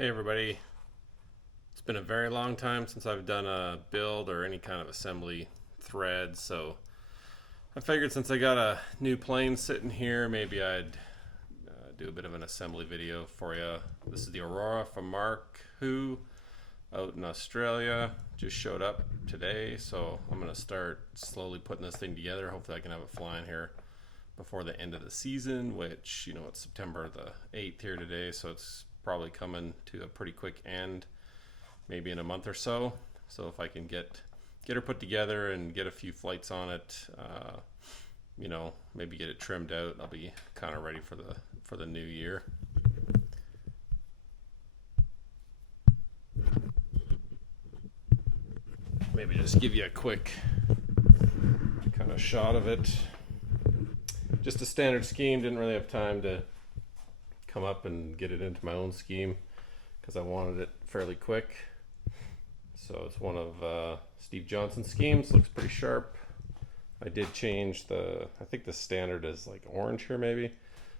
Hey everybody, it's been a very long time since I've done a build or any kind of assembly thread, so I figured since I got a new plane sitting here, maybe I'd do a bit of an assembly video for you. This is the Aurora from Mark, who out in Australia. Just showed up today, so I'm going to start slowly putting this thing together. Hopefully I can have it flying here before the end of the season, which, you know, it's September the 8th here today, so it's probably coming to a pretty quick end, maybe in a month or so. So if I can get her put together and get a few flights on it, you know, maybe get it trimmed out, I'll be kind of ready for the new year. Maybe just give you a quick kind of shot of it. Just a standard scheme. Didn't really have time to come up and get it into my own scheme because I wanted it fairly quick. So it's one of Steve Johnson's schemes. Looks pretty sharp. I did change I think the standard is like orange here maybe.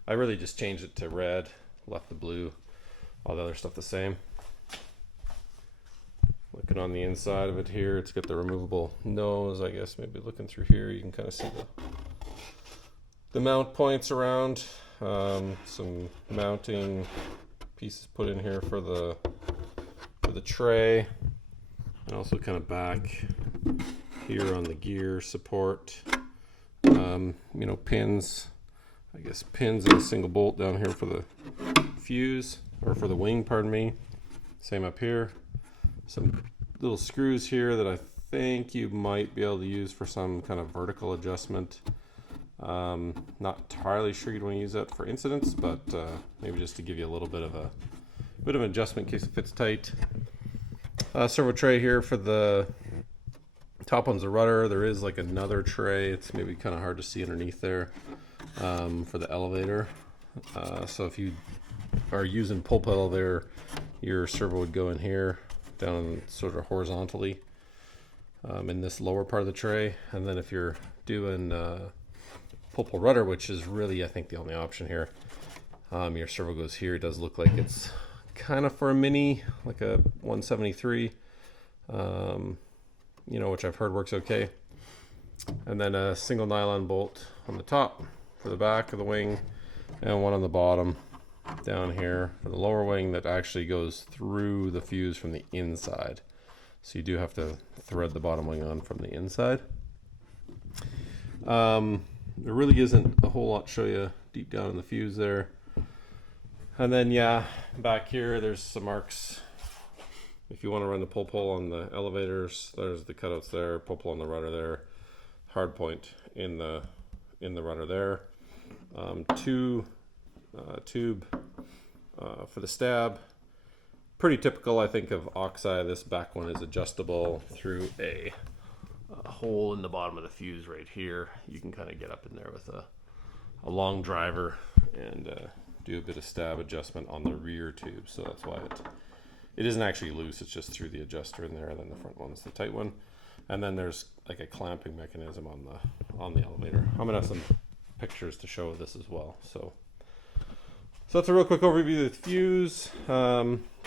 I really just changed it to red, left the blue, all the other stuff the same. Looking on the inside of it here, it's got the removable nose, I guess. Maybe looking through here, you can kind of see the mount points around. Some mounting pieces put in here for the tray, and also kind of back here on the gear support. You know, pins, I guess pins and a single bolt down here for the fuse, or for the wing, pardon me. Same up here. Some little screws here that I think you might be able to use for some kind of vertical adjustment. Not entirely sure you'd want to use that for incidents, but maybe just to give you a little bit of an adjustment in case it fits tight. Servo tray here for the top one's a rudder. There is like another tray. It's maybe kind of hard to see underneath there for the elevator. So if you are using pull pedal there, your servo would go in here, down sort of horizontally in this lower part of the tray. And then if you're doing pull rudder, which is really, I think, the only option here, your servo goes here. It does look like it's kind of for a mini, like a 173, you know, which I've heard works okay. And then a single nylon bolt on the top for the back of the wing, and one on the bottom down here for the lower wing that actually goes through the fuse from the inside. So you do have to thread the bottom wing on from the inside. There really isn't a whole lot to show you deep down in the fuse there. And then, yeah, back here there's some marks. If you want to run the pull on the elevators, there's the cutouts there. Pull on the rudder there. Hard point in the rudder there. Tube for the stab. Pretty typical, I think, of Oxeye. This back one is adjustable through a hole in the bottom of the fuse right here. You can kind of get up in there with a long driver and do a bit of stab adjustment on the rear tube. So that's why it isn't actually loose. It's just through the adjuster in there, and then the front one's the tight one. And then there's like a clamping mechanism on the elevator. I'm gonna have some pictures to show of this as well. So that's a real quick overview of the fuse.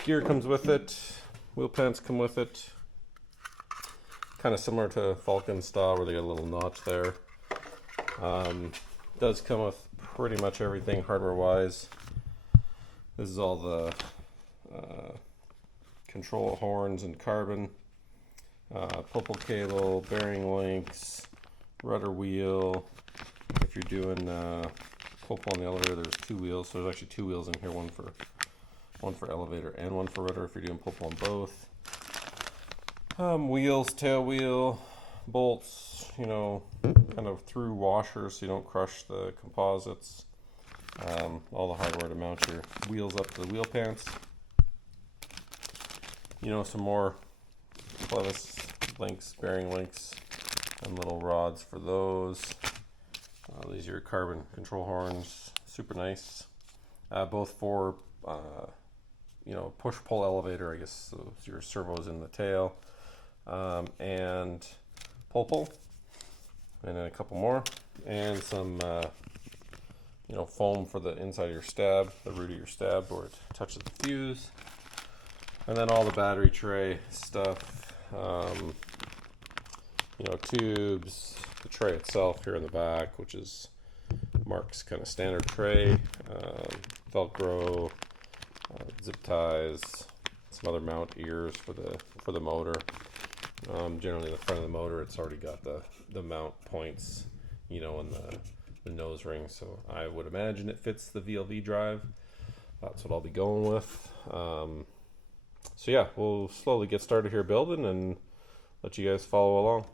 Gear comes with it. Wheel pants come with it. Kind of similar to Falcon style, where they got a little notch there. Does come with pretty much everything hardware-wise. This is all the control horns and carbon. Purple cable, bearing links, rudder wheel. If you're doing pull on the elevator, there's two wheels. So there's actually two wheels in here, one for elevator and one for rudder if you're doing pull on both. Wheels, tail wheel, bolts, you know, kind of through washers so you don't crush the composites. All the hardware to mount your wheels up to the wheel pants. You know, some more clevis links, bearing links, and little rods for those. These are your carbon control horns, super nice. Both for, you know, push-pull elevator, I guess, so your servos in the tail, and pull, and then a couple more, and some, you know, foam for the inside of your stab, the root of your stab where it touches the fuse. And then all the battery tray stuff, you know, tubes, the tray itself here in the back, which is Mark's kind of standard tray, Velcro, zip ties, some other mount ears for the motor. Generally in the front of the motor, it's already got the mount points, you know, and the nose ring. So I would imagine it fits the VLV drive. That's what I'll be going with. So yeah, we'll slowly get started here building and let you guys follow along.